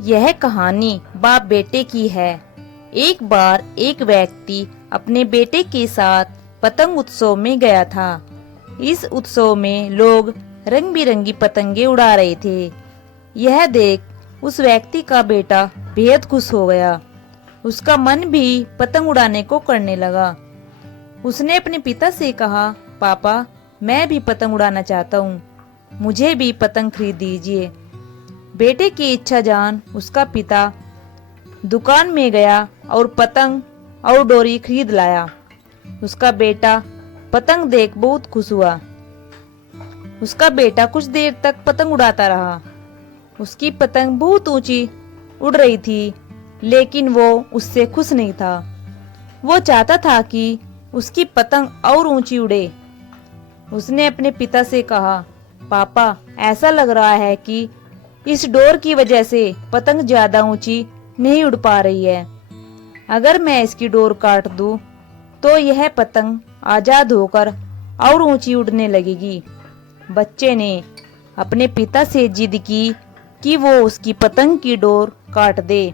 यह कहानी बाप बेटे की है। एक बार एक व्यक्ति अपने बेटे के साथ पतंग उत्सव में गया था। इस उत्सव में लोग रंग बिरंगी पतंगे उड़ा रहे थे। यह देख उस व्यक्ति का बेटा बेहद खुश हो गया। उसका मन भी पतंग उड़ाने को करने लगा। उसने अपने पिता से कहा, पापा, मैं भी पतंग उड़ाना चाहता हूँ, मुझे भी पतंग खरीद दीजिए। बेटे की इच्छा जान उसका पिता दुकान में गया और पतंग और डोरी खरीद लाया। उसका बेटा पतंग देख बहुत खुश हुआ। उसका बेटा कुछ देर तक पतंग उड़ाता रहा। उसकी पतंग बहुत ऊंची उड़ रही थी, लेकिन वो उससे खुश नहीं था। वो चाहता था कि उसकी पतंग और ऊंची उड़े। उसने अपने पिता से कहा, पापा, ऐसा लग रहा है कि इस डोर की वजह से पतंग ज्यादा ऊंची नहीं उड़ पा रही है। अगर मैं इसकी डोर काट दूं, तो यह पतंग आजाद होकर और ऊंची उड़ने लगेगी। बच्चे ने अपने पिता से जिद की कि वो उसकी पतंग की डोर काट दे।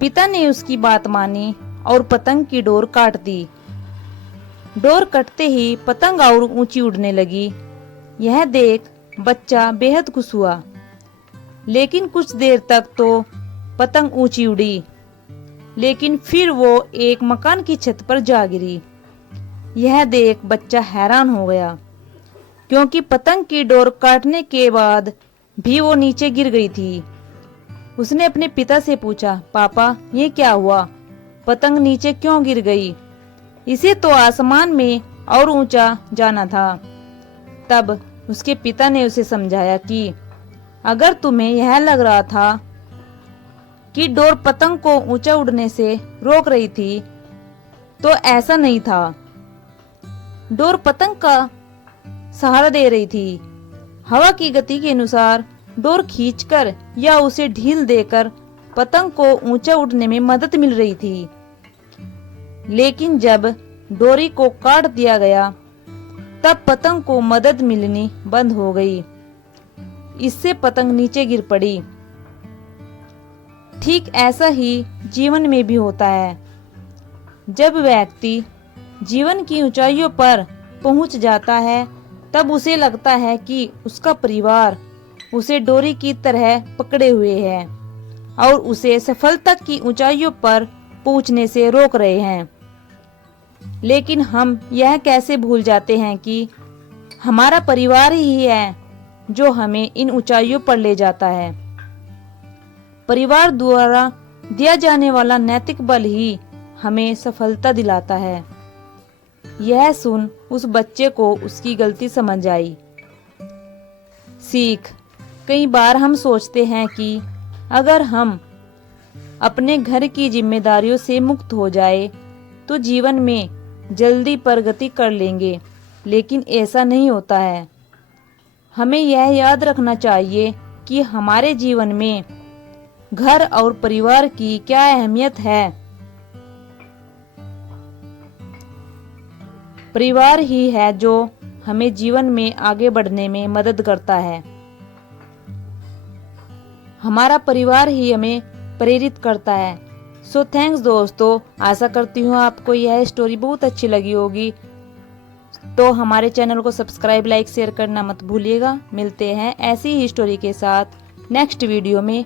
पिता ने उसकी बात मानी और पतंग की डोर काट दी। डोर कटते ही पतंग और ऊंची उड़ने लगी। यह देख बच्चा बेहद खुश हुआ। लेकिन कुछ देर तक तो पतंग ऊंची उड़ी, लेकिन फिर वो एक मकान की छत पर जा गिरी। यह देख बच्चा हैरान हो गया, क्योंकि पतंग की डोर काटने के बाद भी वो नीचे गिर गई थी। उसने अपने पिता से पूछा, पापा, ये क्या हुआ? पतंग नीचे क्यों गिर गई? इसे तो आसमान में और ऊंचा जाना था। तब उसके पिता ने उसे समझाया कि अगर तुम्हें यह लग रहा था कि डोर पतंग को ऊंचा उड़ने से रोक रही थी, तो ऐसा नहीं था। डोर पतंग का सहारा दे रही थी। हवा की गति के अनुसार डोर खींचकर या उसे ढील देकर पतंग को ऊंचा उड़ने में मदद मिल रही थी। लेकिन जब डोरी को काट दिया गया, तब पतंग को मदद मिलनी बंद हो गई। इससे पतंग नीचे गिर पड़ी। ठीक ऐसा ही जीवन में भी होता है। जब व्यक्ति जीवन की ऊंचाइयों पर पहुंच जाता है, तब उसे लगता है कि उसका परिवार उसे डोरी की तरह पकड़े हुए है और उसे सफलता की ऊंचाइयों पर पहुंचने से रोक रहे हैं। लेकिन हम यह कैसे भूल जाते हैं कि हमारा परिवार ही है जो हमें इन ऊंचाइयों पर ले जाता है। परिवार द्वारा दिया जाने वाला नैतिक बल ही हमें सफलता दिलाता है। यह सुन उस बच्चे को उसकी गलती समझ आई। सीख: कई बार हम सोचते हैं कि अगर हम अपने घर की जिम्मेदारियों से मुक्त हो जाए तो जीवन में जल्दी प्रगति कर लेंगे, लेकिन ऐसा नहीं होता है। हमें यह याद रखना चाहिए कि हमारे जीवन में घर और परिवार की क्या अहमियत है। परिवार ही है जो हमें जीवन में आगे बढ़ने में मदद करता है। हमारा परिवार ही हमें प्रेरित करता है। सो थैंक्स दोस्तों, आशा करती हूँ आपको यह स्टोरी बहुत अच्छी लगी होगी। तो हमारे चैनल को सब्सक्राइब, लाइक, शेयर करना मत भूलिएगा। मिलते हैं ऐसी ही स्टोरी के साथ नेक्स्ट वीडियो में।